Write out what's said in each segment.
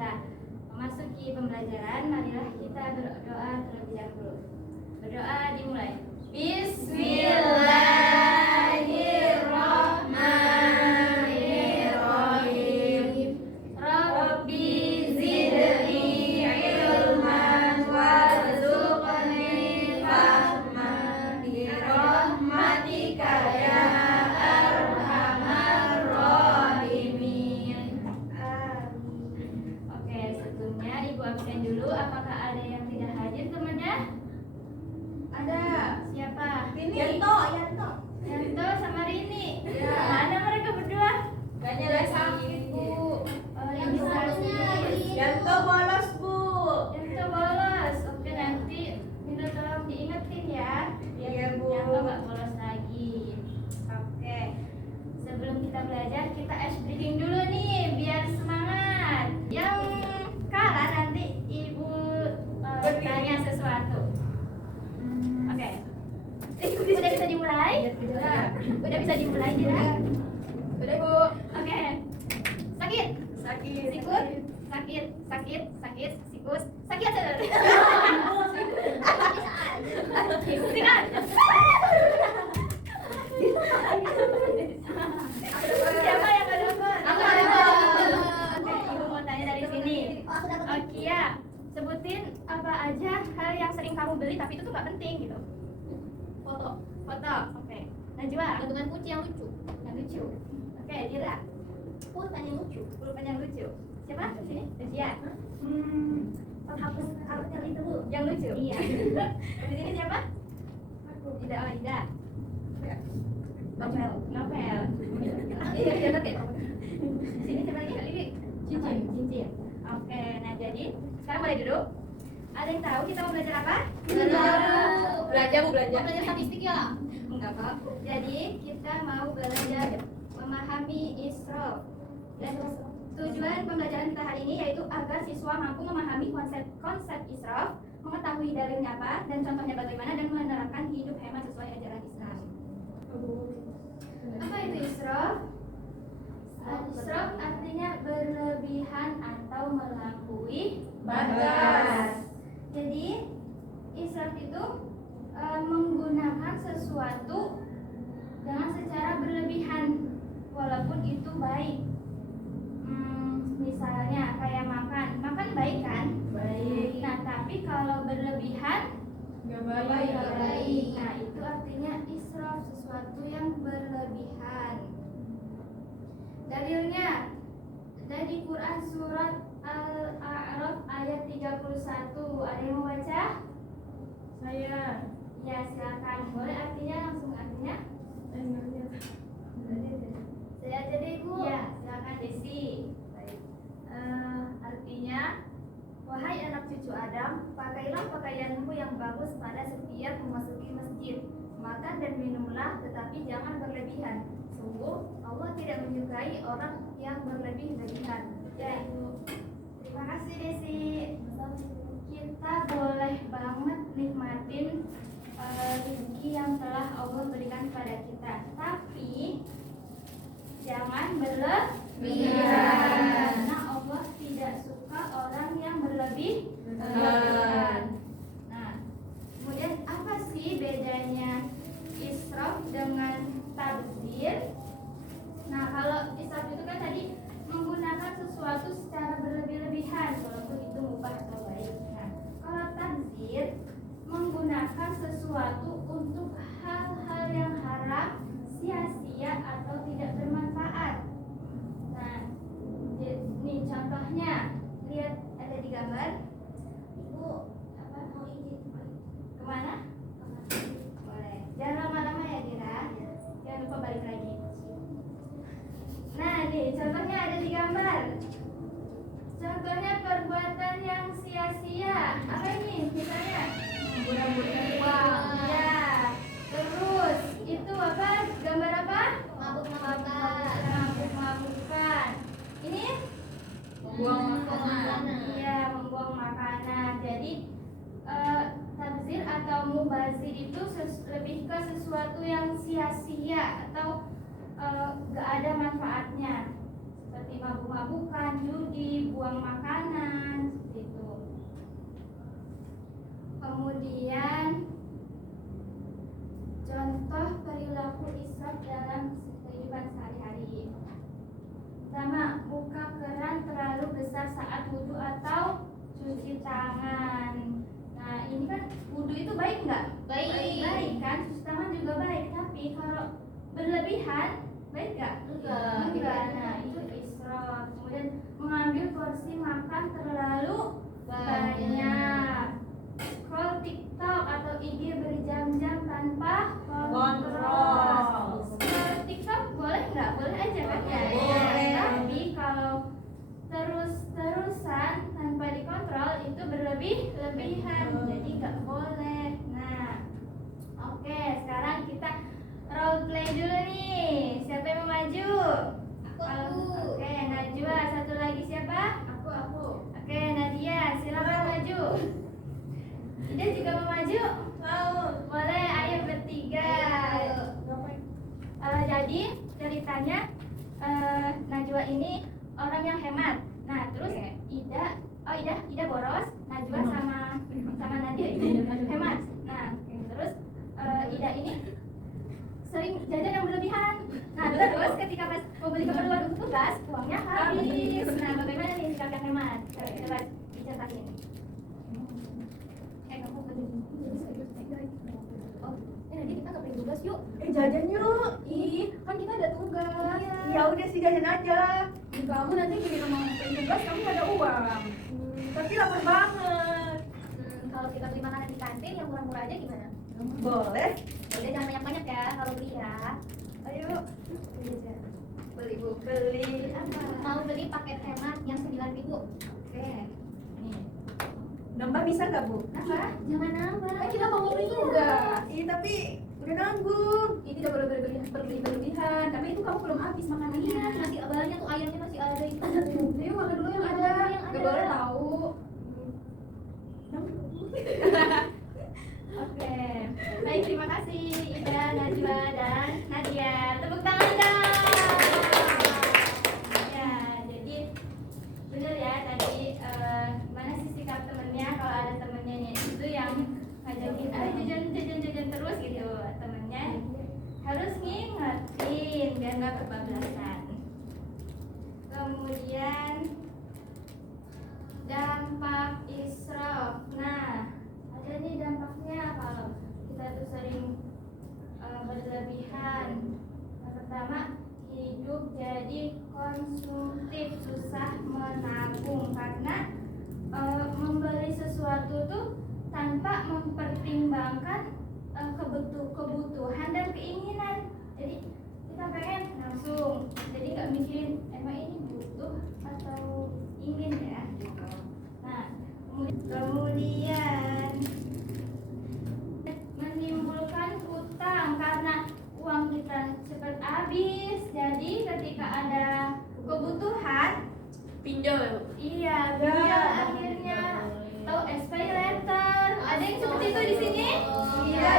kita memasuki pembelajaran, marilah kita berdoa terlebih dahulu. Berdoa dimulai. Bismillahirrahmanirrahim. Rabbi zidni ilman warzuqni fahman bi rahmatika ya arhamar rahimin. Oke, sebelumnya Ibu absen dulu. Apakah ada yang tidak hadir temannya? Ada. Siapa? Yanto. Yanto sama Rini. Ya. Mana mereka berdua? Gaknya lagi sakit, Bu. Registrasi. Yanto bolos, Bu. Yanto bolos. Oke, nanti minta tolong diingetin ya. Iya, Bu. Yanto nggak bolos lagi. Oke. Sebelum kita belajar, kita ice breathing dulu nih, biar semangat. Yang kalah nanti Ibu bertanya sesuatu. Oke. Udah bisa dimulai? Udah bisa dimulai tidak? Udah, Bu. Oke. Sakit. Sakit. Sikut. Sakit. Sikus. Sakit. Sikat. Siapa yang gak dapat? Aku dapat. Oke, Ibu mau tanya dari sini. Oke ya. Sebutin apa aja hal yang sering kamu beli tapi itu tuh nggak penting gitu. Foto. Oke. Najwa. Gantungan kunci yang lucu. Yang lucu. Oke, Dira. Pulpen yang lucu. Pulpen yang lucu. Siapa? Sini. Ujian. Penghapus kartel itu, Bu. Yang lucu. Iya. Di sini siapa? Ida. Oh, Ida. Novel. Iya, dia oke. Di sini siapa lagi? Lili. Cincin. Oke, nah jadi sekarang boleh duduk. Ada yang tahu kita mau belajar apa? Belajar, Bu, Mau belajar. belajar statistik ya? Enggak Pak. Jadi kita mau belajar memahami Isra. Dan tujuan pembelajaran kita hari ini yaitu agar siswa mampu memahami konsep Isra, mengetahui dalilnya apa dan contohnya bagaimana, dan menerapkan hidup hemat sesuai ajaran Islam. Apa itu Isra? Isra artinya berlebihan atau melampaui Batas. Jadi Isra itu menggunakan sesuatu dengan secara berlebihan walaupun itu baik. Misalnya kayak makan baik kan? Baik. Nah tapi kalau berlebihan Nggak nggak baik. Nah itu artinya israf, sesuatu yang berlebihan. Dalilnya dari Quran surat Al-A'raf ayat 31. Ada yang mau baca? Saya. Ya silakan. Boleh langsung artinya? Saya aja deh, Bu. Ya silakan Desi. Artinya, wahai anak cucu Adam, pakailah pakaianmu yang bagus pada setiap memasuki masjid. Makan dan minumlah, tetapi jangan berlebihan. Sungguh, Allah tidak menyukai orang yang berlebih-lebihan. Ya Ibu. Terima kasih Desi. Kita boleh banget nikmatin rezeki yang telah Allah berikan kepada kita. Tapi jangan berlebihan. Karena Allah tidak suka orang yang berlebihan. Nah, kemudian apa sih bedanya israf dengan tabdzir? Nah, kalau israf itu kan tadi menggunakan sesuatu secara berlebih-lebihan, walaupun itu mubah atau baik. Nah, kalau tabdzir menggunakan sesuatu untuk hal-hal yang haram, sia-sia atau tidak bermanfaat. Nah, ini contohnya, lihat ada di gambar. Ibu, apa mau izin kemana? Boleh. Jangan lama-lama ya Dira. Jangan lupa balik lagi. Nah, nih contohnya ada di gambar. Contohnya perbuatan yang sia-sia. Apa ini? Misalnya Mudah-mudahan uang. ya. Terus itu apa? Gambar apa? Mabuk-mabukan. Ini Membuang makanan. Iya, membuang makanan. Jadi tabzir atau mubazir itu lebih ke sesuatu yang sia-sia atau gak ada manfaatnya, seperti mabuk-mabukan, judi, buang makanan. berlebihan, baik nggak? Enggak. Nah, itu israf. Kemudian mengambil porsi makan terlalu banyak. Scroll TikTok atau IG berjam-jam tanpa kontrol. Scroll TikTok boleh nggak? Boleh aja kan ya? Boleh. Tapi kalau terus-terusan tanpa dikontrol itu berlebihan, jadi nggak boleh. Nah, oke, sekarang kita role play dulu nih. Siapa yang mau maju? Oke, Najwa. Satu lagi siapa? Aku. Oke, Nadia, silakan maju. Ida juga mau maju? Mau. Boleh, ayo bertiga. Jadi ceritanya Najwa ini orang yang hemat. Nah, terus Ida boros, Najwa sama Nadia ini hemat. Nah, terus Ida ini sering jajan yang berlebihan. Nah, terus ketika pas mau beli keperluan untuk tugas, uangnya habis. Nah, bagaimana nih sikap yang hemat? Coba diceritain. Kamu nanti kita nggak pergi tugas yuk. Jajan yuk. Ih, kan kita ada tugas. Ya udah sih jajan aja. Kamu nanti beli rumah tugas kamu nggak ada uang. Tapi lapar banget. Kalau kita beli makanan di kantin yang murah-murah aja gimana? Boleh. Udah jangan banyak-banyak ya kalau beli ya. Ayo. Beli apa? Mau beli paket hemat yang 9.000. Oke. Nih. Nambah bisa nggak Bu? Apa? Jangan nambah. Kan kita mau beli juga. Iya tapi udah nanggung. Ini tidak boleh berlebihan. Tapi itu kamu belum habis makanannya. Masih banyak tuh ayamnya masih ada itu. Ayo makan dulu yang ada. Nggak boleh tahu. Oke. Baik, terima kasih Ida, Najwa, dan Nadia. Tepuk tangan dong. Ya, jadi benar ya tadi mana sih sikap temennya, kalau ada temennya itu yang ngajakin jajan terus gitu, temennya harus ngingetin biar nggak kebablasan. Kemudian dampak israf. Nah, ada nih dampaknya kalau kita tuh sering berlebihan. Yang pertama, hidup jadi konsumtif, susah menabung karena membeli sesuatu tuh tanpa mempertimbangkan kebutuhan dan keinginan. Jadi kita pengen langsung, jadi nggak mikirin emang ini butuh atau ingin ya gitu. Nah, kemudian menimbulkan utang karena uang kita cepat habis. Jadi ketika ada kebutuhan Pinjol. iya pinjol akhirnya. Tahu SPay letter? Ada yang seperti itu di sini? Iya.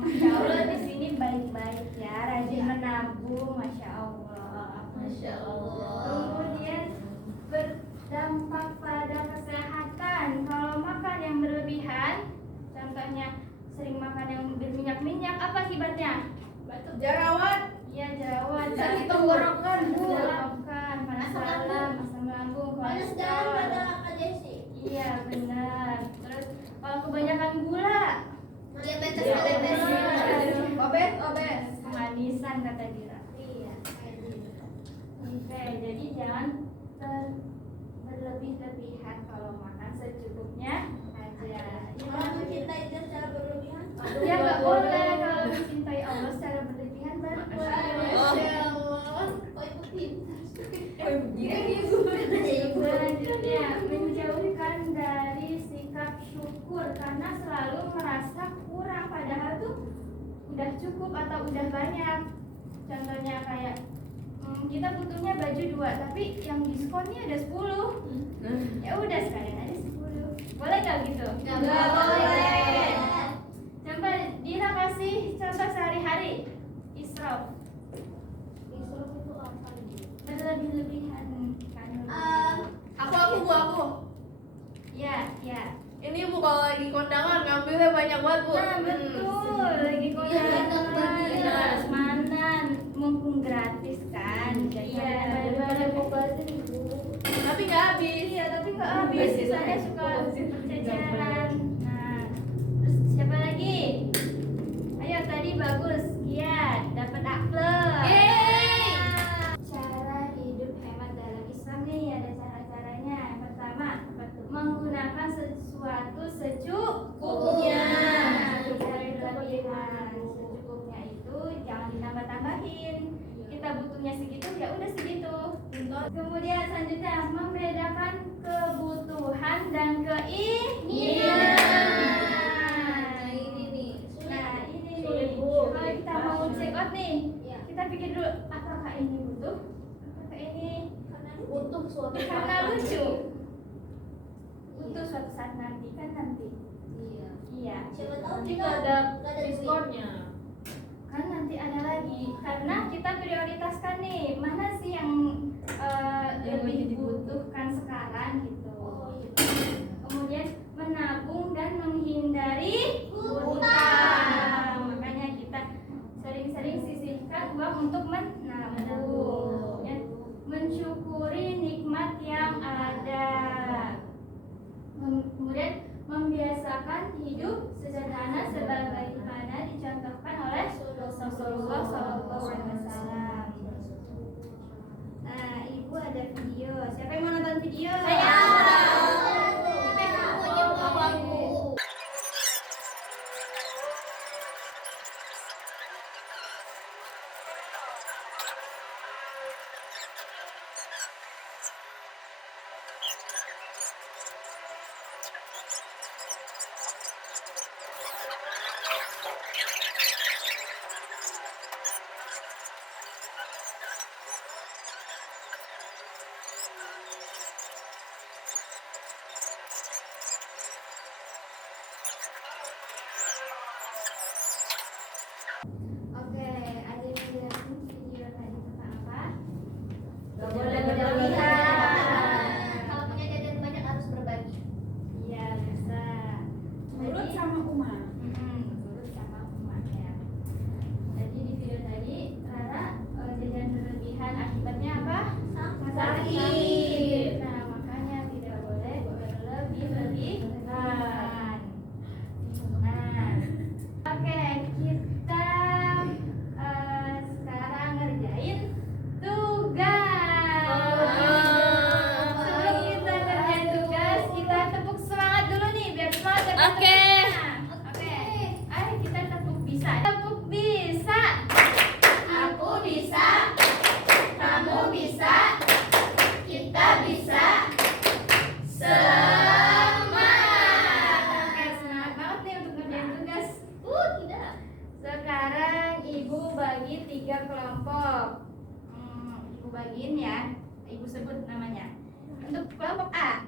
Masya Allah, di sini baik-baik ya, rajin menabung, masya Allah. Kemudian berdampak pada kesehatan. Kalau makan yang berlebihan, contohnya sering makan yang berminyak-minyak, apa akibatnya? Batuk jerawat. Iya, jerawat, Sakit tenggorokan, Bu. masalah asam lambung, kolesterol. Iya benar. Terus kalau kebanyakan gula, Diabetes. Obes. kemanisan kata Dira. Iya. Oke, jadi jangan berlebih-lebihan, kalau makan secukupnya aja. Ya nggak boleh, kalau mencintai Allah secara berlebihan baru boleh. Selanjutnya, menjauhkan dari sikap syukur karena selalu merasa kurang padahal tuh udah cukup atau udah banyak. Contohnya kayak kita butuhnya baju 2 tapi yang diskonnya ada 10. Ya udah sekalian aja 10. Boleh nggak gitu? Nggak boleh. Coba Dira kasih contoh sehari-hari israf. Israf itu apa nih? Berlebih-lebihan kan. Aku. Ya. Ini Bu kalau lagi kondangan ngambilnya banyak banget Bu. Nah, betul. Lagi kondangan Iya. harus manan, mumpung gratis kan. Iya, daripada Tapi nggak habis. Iya, tapi nggak habis. Sisanya suka ceceran. Nah, terus siapa lagi? Ayo, tadi bagus. Kiat, dapat akhlak. Yeay. Cara hidup hemat dalam Islam nih ada cara-caranya. Yang pertama, menggunakan sesuatu secukupnya. Cari kelebihan. Secukupnya itu jangan ditambah-tambahin. Kita butuhnya segitu, ya udah segitu. Kemudian selanjutnya membedakan kebutuhan dan keinginan. Ini nih. Nah ini nih, Sulit, Bu. kalau kita mau check out nih, Ya. kita pikir dulu apakah ini butuh, apakah ini Butuh suatu karena lucu, butuh suatu saat nanti kan nanti. Iya. Iya. Siapa tahu Jika ada nggak ada diskonnya. Kan nanti ada lagi karena kita prioritaskan nih mana sih yang lebih dibutuhkan sekarang gitu. Kemudian menabung dan menghindari hutang. Makanya kita sering-sering sisihkan uang untuk menabung. Ya, mensyukuri nikmat yang ada. Kemudian membiasakan hidup sederhana sebagaimana dicontohkan oleh Rasulullah SAW. Nah, ibu ada video. Siapa yang mau nonton video? Saya. Oke, ada yang jelasin video tadi tentang apa? Gak boleh berlebihan. Kalau punya jajan banyak harus berbagi. Iya, bisa. Nurut Tadi- sama umat. Nurut sama umat ya. Jadi di video tadi Rara jajan berlebihan akibatnya apa? Sakit. Nah, makanya tidak boleh berlebih-lebihan. Nah, oke, kita sekarang ngerjain tugas. Sebelum kita ngerjain tugas, kita tepuk semangat dulu nih biar semangat dan Oke. Oke, ayo kita tepuk bisa. Tepuk bisa. Aku bisa. Kamu bisa. Kita bisa. Semangat. Oke, semangat banget nih untuk ngerjain tugas. Tidak. Sekarang ibu bagi 3 kelompok. Ibu bagiin ya. Ibu sebut namanya. Untuk kelompok A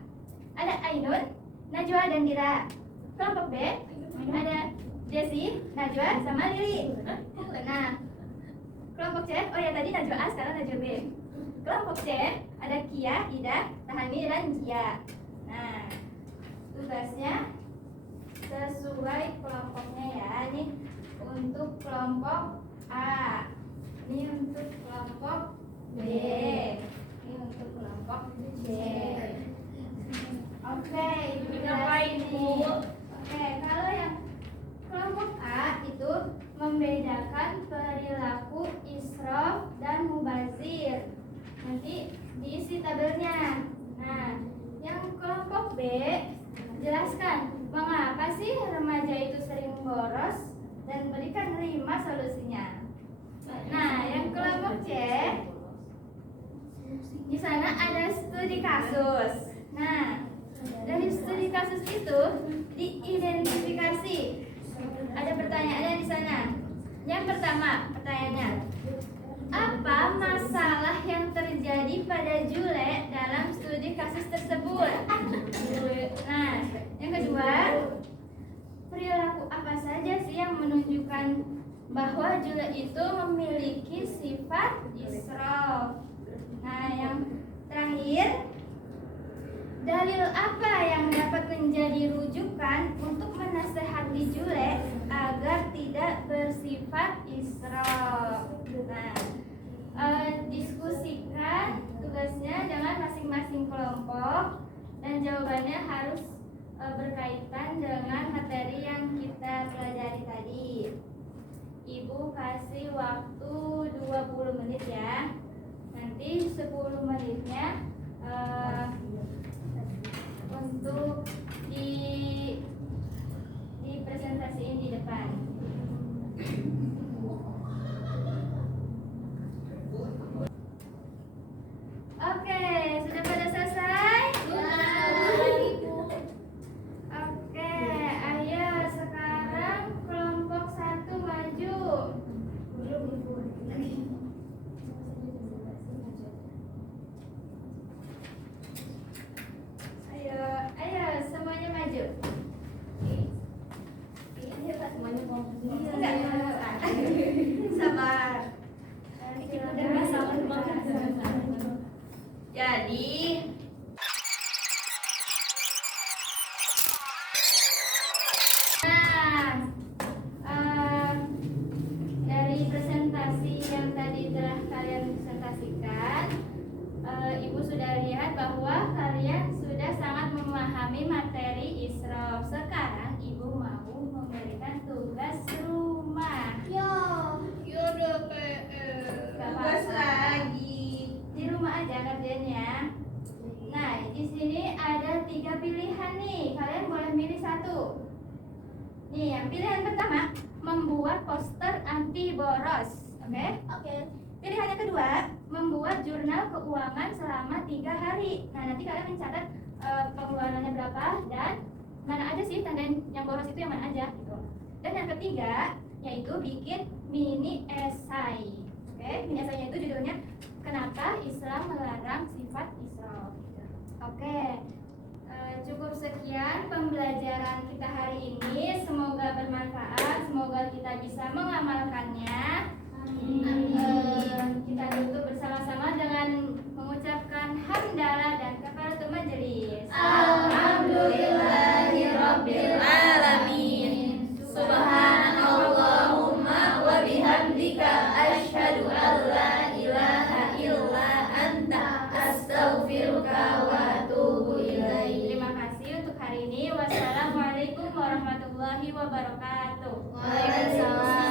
ada Ainun, Najwa dan Dira. Kelompok B ada Desi, Najwa sama Lili. Nah, kelompok C, oh ya tadi Najwa A, sekarang Najwa B. Kelompok C ada Kia, Ida, Tahani dan Jia. Nah, tugasnya sesuai kelompoknya ya. Ini untuk kelompok A, ini untuk kelompok B, ini untuk kelompok C. Oke, ibu Ngapain, jelasin Bu? nih. Oke, kalau yang kelompok A itu membedakan perilaku israf dan mubazir. Nanti diisi tabelnya. Nah, yang kelompok B jelaskan mengapa sih remaja itu sering boros dan berikan 5 solusinya. Nah, yang kelompok C di sana ada studi kasus. Nah, dari studi kasus itu diidentifikasi. Ada pertanyaannya di sana. Yang pertama, pertanyaannya, apa masalah yang terjadi pada Jule dalam studi kasus tersebut? Nah, yang kedua, perilaku apa saja sih yang menunjukkan bahwa Jule itu memiliki sifat israf? Nah, yang terakhir, dalil apa yang dapat menjadi rujukan untuk menasehati Jule agar tidak bersifat israf? Nah, diskusikan tugasnya dengan masing-masing kelompok dan jawabannya harus berkaitan dengan materi yang kita pelajari tadi. Ibu kasih waktu 20 menit ya. Nanti 10 menitnya untuk dipresentasiin di depan. Oke, sudah pada selesai? Oke, ayo sekarang kelompok 1 maju. Ayo semuanya maju. Semuanya mau Enggak. Sabar. Jadi dari presentasi yang tadi telah kalian presentasikan, Ibu sudah lihat bahwa kalian sudah sangat memahami materi Isrof. Sekarang Ibu mau memberikan tugas rumah. Yaudah PR. Gak Tugas apa-apa. lagi. Di rumah aja kerjanya. Nah, di sini ada 3 pilihan nih. Kalian boleh milih satu. Nih, yang pilihan pertama, membuat poster anti boros. Oke? Oke. Pilihan yang kedua, membuat jurnal keuangan selama 3 hari. Nah, nanti kalian mencatat pengeluarannya berapa dan mana aja sih tanda yang boros itu yang mana aja gitu. Dan yang ketiga, yaitu bikin mini esai. Oke, mini esainya itu judulnya Kenapa Islam Melarang Sifat Israf. Oke, cukup sekian pembelajaran kita hari ini. Semoga bermanfaat, semoga kita bisa mengamalkannya. Kita tutup bersama-sama dengan mengucapkan hamdalah dan kafaratul majelis. Alhamdulillahirabbil alamin. Subhanallahumma wa bihamdika asyhadu an la ilaha illa anta astaghfiruka wa atubu ilaik. Terima kasih untuk hari ini. Wassalamualaikum warahmatullahi wabarakatuh. Waalaikumsalam.